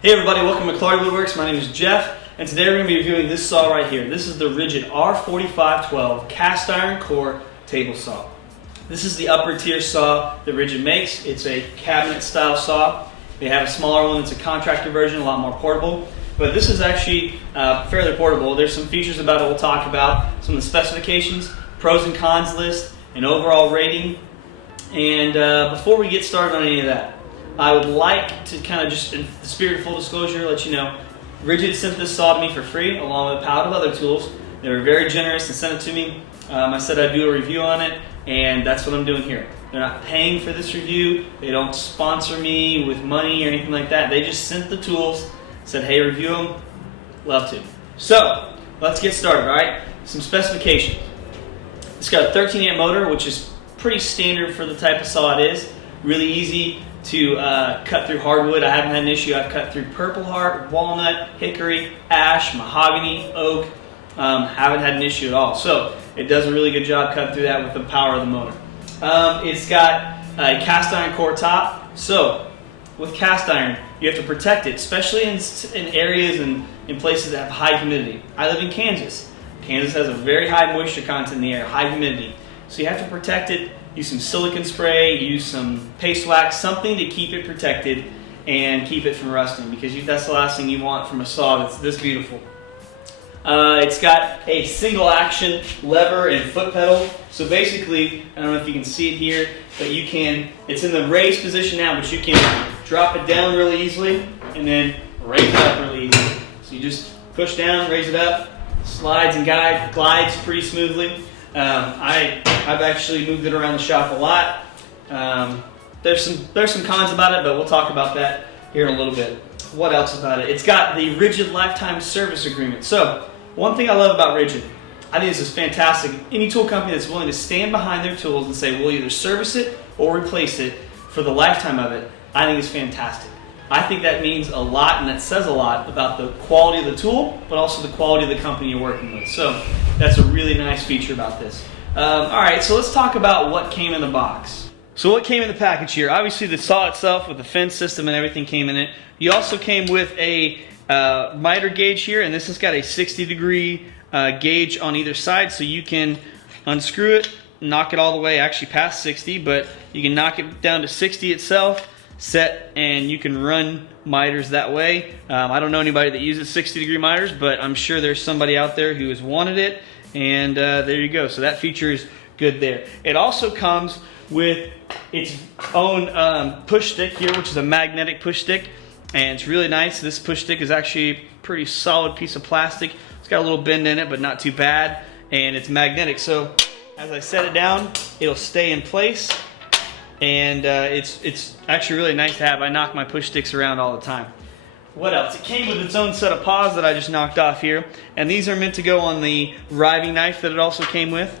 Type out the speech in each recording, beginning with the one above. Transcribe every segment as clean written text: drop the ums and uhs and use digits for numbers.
Hey everybody, welcome to Clark Woodworks. My name is Jeff, and today we're going to be reviewing this saw right here. This is the Ridgid R4512 cast iron core table saw. This is the upper tier saw that Ridgid makes. It's a cabinet style saw. They have a smaller one that's a contractor version, a lot more portable. But this is actually fairly portable. There's some features about it we'll talk about, some of the specifications, pros and cons list, an overall rating. And before we get started on any of that, I would like to kind of just, in the spirit of full disclosure, let you know, Ridgid sent this saw to me for free, along with a pallet of other tools. They were very generous and sent it to me. I said I'd do a review on it, and that's what I'm doing here. They're not paying for this review. They don't sponsor me with money or anything like that. They just sent the tools, said, hey, review them. Love to. So, let's get started, all right? Some specifications. It's got a 13 amp motor, which is pretty standard for the type of saw it is. Really easy to cut through hardwood. I haven't had an issue. I've cut through purple heart, walnut, hickory, ash, mahogany, oak. Haven't had an issue at all. So it does a really good job cutting through that with the power of the motor. It's got a cast iron core top. So with cast iron, you have to protect it, especially in areas and in places that have high humidity. I live in Kansas. Kansas has a very high moisture content in the air, high humidity. So you have to protect it. Use some silicone spray, use some paste wax, something to keep it protected and keep it from rusting, because that's the last thing you want from a saw that's this beautiful. It's got a single action lever and foot pedal. So basically, I don't know if you can see it here, but it's in the raised position now, but you can drop it down really easily and then raise it up really easily. So you just push down, raise it up, slides and glides pretty smoothly. I've actually moved it around the shop a lot. There's some cons about it, but we'll talk about that here in a little bit. What else about it? It's got the Ridgid lifetime service agreement. So one thing I love about Ridgid, I think this is fantastic. Any tool company that's willing to stand behind their tools and say we'll either service it or replace it for the lifetime of it, I think is fantastic. I think that means a lot, and that says a lot about the quality of the tool, but also the quality of the company you're working with. So that's a really nice feature about this. All right, so let's talk about what came in the box. So what came in the package here? Obviously the saw itself with the fence system and everything came in it. You also came with a miter gauge here, and this has got a 60-degree gauge on either side, so you can unscrew it, knock it all the way, actually past 60, but you can knock it down to 60 itself, set, and you can run miters that way. I don't know anybody that uses 60-degree miters, but I'm sure there's somebody out there who has wanted it, and there you go. So that feature is good there. It also comes with its own push stick here, which is a magnetic push stick, and it's really nice. This push stick is actually a pretty solid piece of plastic. It's got a little bend in it, but not too bad, and it's magnetic. So as I set it down, it'll stay in place. And it's actually really nice to have. I knock my push sticks around all the time. What else? It came with its own set of paws that I just knocked off here. And these are meant to go on the riving knife that it also came with.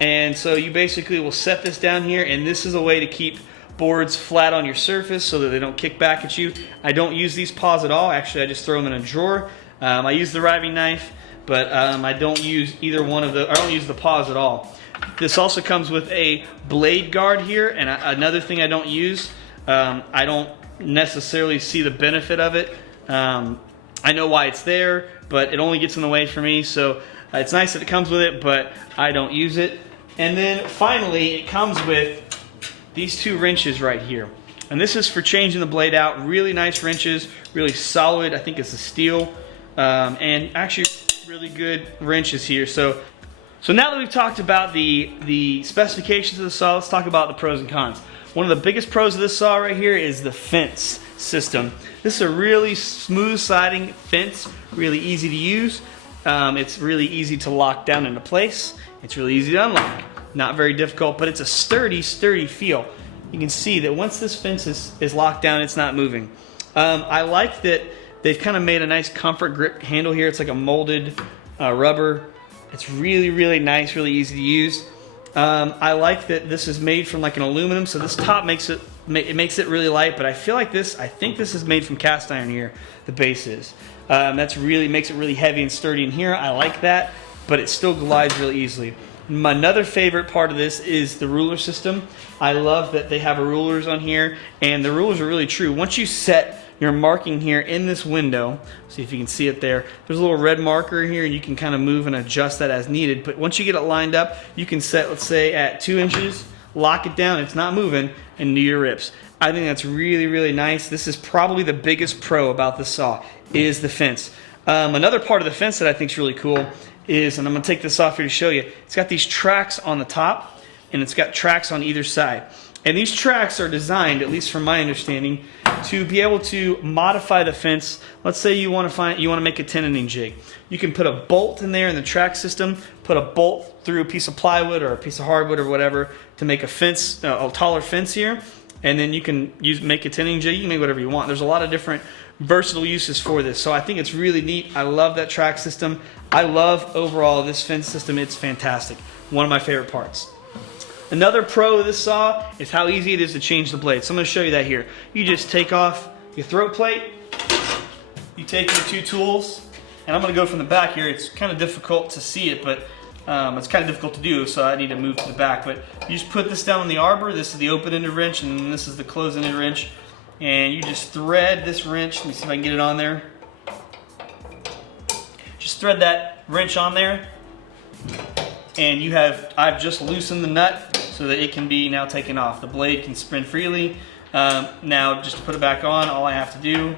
And so you basically will set this down here, and this is a way to keep boards flat on your surface so that they don't kick back at you. I don't use these paws at all. Actually, I just throw them in a drawer. I use the riving knife, but I don't use either one of I don't use the paws at all. This also comes with a blade guard here, and another thing I don't use. I don't necessarily see the benefit of it. I know why it's there, but it only gets in the way for me, so it's nice that it comes with it, but I don't use it. And then finally, it comes with these two wrenches right here. And this is for changing the blade out. Really nice wrenches, really solid. I think it's a steel, and actually really good wrenches here. So now that we've talked about the specifications of the saw, let's talk about the pros and cons. One of the biggest pros of this saw right here is the fence system. This is a really smooth sliding fence, really easy to use. It's really easy to lock down into place. It's really easy to unlock. Not very difficult, but it's a sturdy feel. You can see that once this fence is locked down, it's not moving. I like that they've kind of made a nice comfort grip handle here. It's like a molded rubber. It's really nice, really easy to use. I like that this is made from like an aluminum, so this top makes it really light, but I think this is made from cast iron here, the base is. Makes it really heavy and sturdy in here. I like that, but it still glides really easily. Another favorite part of this is the ruler system. I love that they have rulers on here, and the rulers are really true. Once you set your marking here in this window, see if you can see it there, there's a little red marker here, and you can kind of move and adjust that as needed. But once you get it lined up, you can set, let's say, at 2 inches, lock it down, it's not moving, and do your rips. I think that's really, really nice. This is probably the biggest pro about this saw, is the fence. Another part of the fence that I think is really cool is, and I'm going to take this off here to show you, it's got these tracks on the top, and it's got tracks on either side. And these tracks are designed, at least from my understanding, to be able to modify the fence. Let's say you want to make a tenon jig. You can put a bolt in there in the track system, put a bolt through a piece of plywood or a piece of hardwood or whatever to make a fence, a taller fence here, and then you can make a tenon jig. You can make whatever you want. There's a lot of different versatile uses for this, so I think it's really neat. I love that track system. I love overall this fence system. It's fantastic. One of my favorite parts. Another pro of this saw is how easy it is to change the blade. So I'm going to show you that here. You just take off your throat plate, you take your 2 tools, and I'm going to go from the back here. It's kind of difficult to see it, but it's kind of difficult to do, so I need to move to the back. But you just put this down on the arbor. This is the open-ended wrench, and this is the closed-ended wrench. And you just thread this wrench. Let me see if I can get it on there. Just thread that wrench on there, and I've just loosened the nut so that it can be now taken off. The blade can spin freely. Now just to put it back on, all I have to do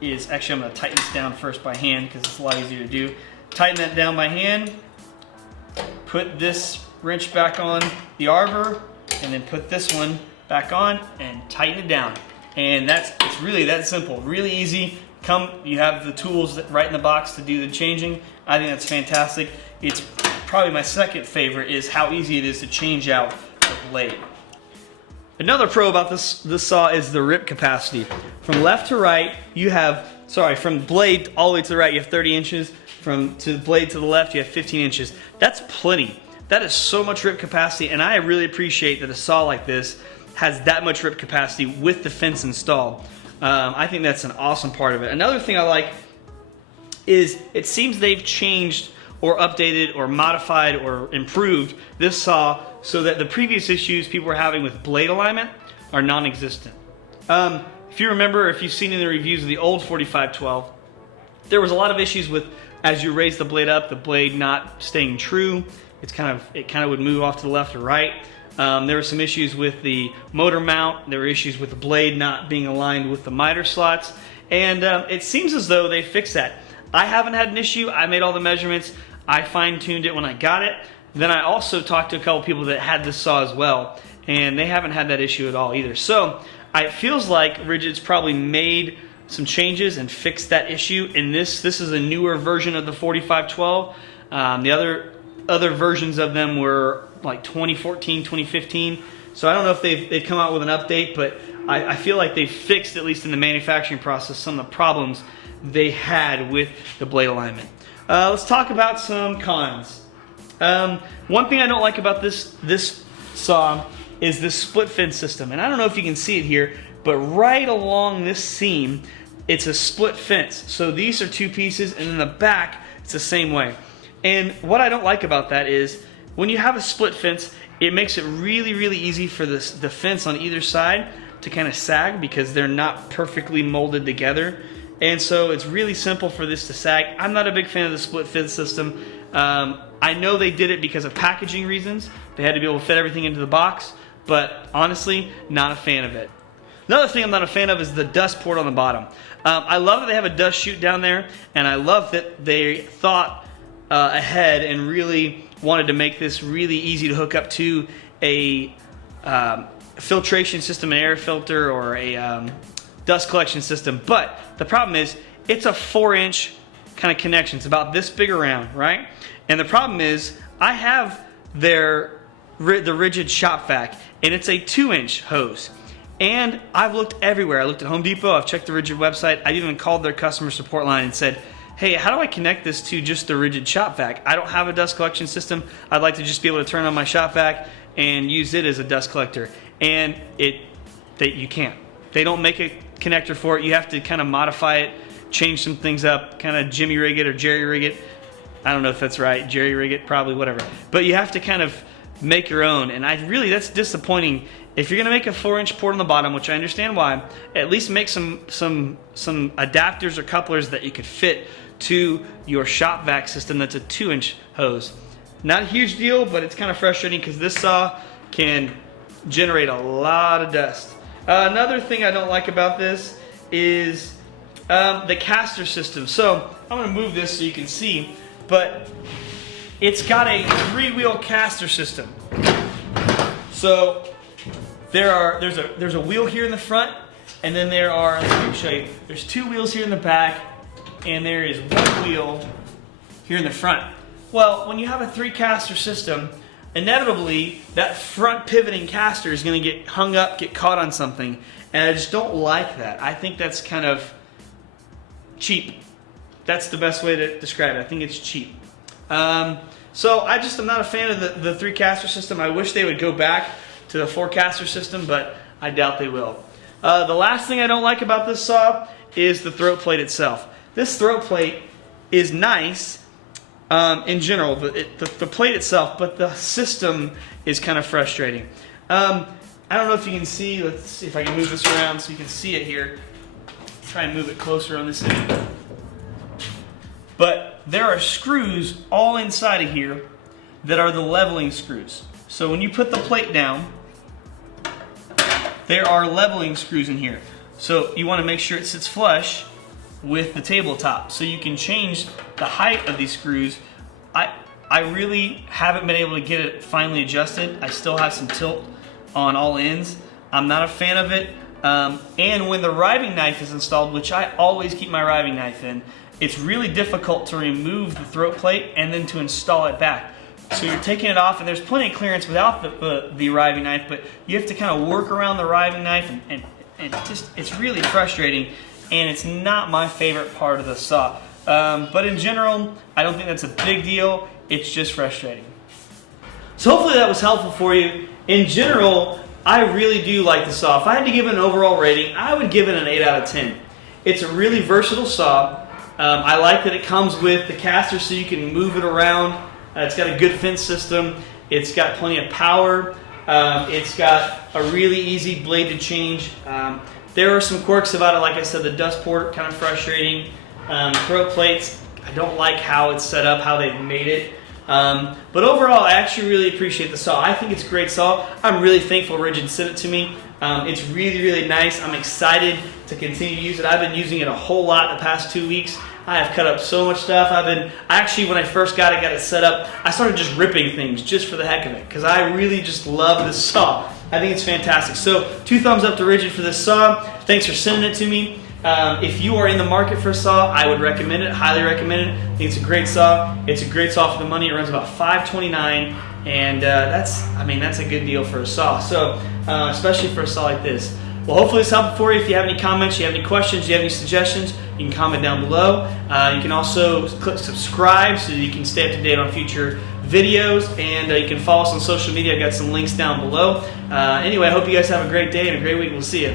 is, actually I'm going to tighten this down first by hand because it's a lot easier to do. Tighten that down by hand, put this wrench back on the arbor, and then put this one back on and tighten it down. And it's really that simple, really easy. You have the tools right in the box to do the changing. I think that's fantastic. It's probably my second favorite is how easy it is to change out the blade. Another pro about this saw is the rip capacity. From left to right, from blade all the way to the right, you have 30 inches. From the blade to the left, you have 15 inches. That's plenty. That is so much rip capacity, and I really appreciate that a saw like this has that much rip capacity with the fence installed. I think that's an awesome part of it. Another thing I like is it seems they've changed or updated or modified or improved this saw so that the previous issues people were having with blade alignment are non-existent. If you remember, if you've seen in the reviews of the old 4512, there was a lot of issues with, as you raise the blade up, the blade not staying true. It kind of would move off to the left or right. There were some issues with the motor mount. There were issues with the blade not being aligned with the miter slots. And it seems as though they fixed that. I haven't had an issue. I made all the measurements. I fine-tuned it when I got it. Then I also talked to a couple people that had this saw as well, and they haven't had that issue at all either. So it feels like Ridgid's probably made some changes and fixed that issue. And this is a newer version of the 4512. The other versions of them were like 2014, 2015. So I don't know if they've come out with an update, but I feel like they've fixed, at least in the manufacturing process, some of the problems they had with the blade alignment. Let's talk about some cons. One thing I don't like about this saw is this split fence system. And I don't know if you can see it here, but right along this seam, it's a split fence. So these are 2 pieces, and in the back, it's the same way. And what I don't like about that is when you have a split fence, it makes it really, really easy for the fence on either side to kind of sag because they're not perfectly molded together. And so it's really simple for this to sag. I'm not a big fan of the split fence system. I know they did it because of packaging reasons. They had to be able to fit everything into the box, but honestly, not a fan of it. Another thing I'm not a fan of is the dust port on the bottom. I love that they have a dust chute down there, and I love that they thought ahead and really wanted to make this really easy to hook up to a filtration system, an air filter, or a dust collection system. But the problem is it's a 4-inch kind of connection. It's about this big around, right? And the problem is I have the Ridgid shop vac, and it's a 2-inch hose. And I've looked everywhere. I looked at Home Depot, I've checked the Ridgid website, I even called their customer support line and said, hey, how do I connect this to just the Ridgid shop vac? I don't have a dust collection system. I'd like to just be able to turn on my shop vac and use it as a dust collector. And you can't. They don't make a connector for it. You have to kind of modify it, change some things up, kind of jimmy rig it or jerry rig it. I don't know if that's right, jerry rig it, probably, whatever. But you have to kind of make your own, and that's disappointing. If you're gonna make a 4-inch port on the bottom, which I understand why, at least make some adapters or couplers that you could fit to your shop vac system that's a 2-inch hose. Not a huge deal, but it's kind of frustrating because this saw can generate a lot of dust. Another thing I don't like about this is the caster system. So I'm gonna move this so you can see, but it's got a 3-wheel caster system. So there's a wheel here in the front, and then let me show you. There's 2 wheels here in the back, and there is 1 wheel here in the front. Well, when you have a 3-caster system, inevitably that front pivoting caster is going to get hung up, get caught on something, and I just don't like that. I think that's kind of cheap. That's the best way to describe it. I think it's cheap. So I'm not a fan of the 3-caster system. I wish they would go back to the 4-caster system, but I doubt they will. The last thing I don't like about this saw is the throat plate itself. This throat plate is nice in general, the plate itself, but the system is kind of frustrating. I don't know if you can see. Let's see if I can move this around so you can see it here. Try and move it closer on this end. But there are screws all inside of here that are the leveling screws. So when you put the plate down, there are leveling screws in here. So you want to make sure it sits flush with the tabletop. So you can change the height of these screws. I really haven't been able to get it finally adjusted. I still have some tilt on all ends. I'm not a fan of it. And when the riving knife is installed, which I always keep my riving knife in, it's really difficult to remove the throat plate and then to install it back. So you're taking it off, and there's plenty of clearance without the riving knife, but you have to kind of work around the riving knife, and it's really frustrating, and it's not my favorite part of the saw. But in general, I don't think that's a big deal. It's just frustrating. So hopefully that was helpful for you. In general, I really do like the saw. If I had to give it an overall rating, I would give it an 8 out of 10. It's a really versatile saw. I like that it comes with the caster so you can move it around. It's got a good fence system. It's got plenty of power. It's got a really easy blade to change. There are some quirks about it. Like I said, the dust port, kind of frustrating. Throat plates, I don't like how it's set up, how they've made it. But overall, I actually really appreciate the saw. I think it's a great saw. I'm really thankful Ridgid sent it to me. It's really, really nice. I'm excited to continue to use it. I've been using it a whole lot the past 2 weeks. I have cut up so much stuff. Actually, when I first got it set up, I started just ripping things just for the heck of it, because I really just love this saw. I think it's fantastic. So 2 thumbs up to Ridgid for this saw. Thanks for sending it to me. If you are in the market for a saw, I would recommend it, highly recommend it. I think it's a great saw. It's a great saw for the money. It runs about $5.29, and that's a good deal for a saw. So, especially for a saw like this. Well, hopefully it's helpful for you. If you have any comments, you have any questions, you have any suggestions, you can comment down below. You can also click subscribe so that you can stay up to date on future videos, and you can follow us on social media. I've got some links down below. Anyway, I hope you guys have a great day and a great week. We'll see you.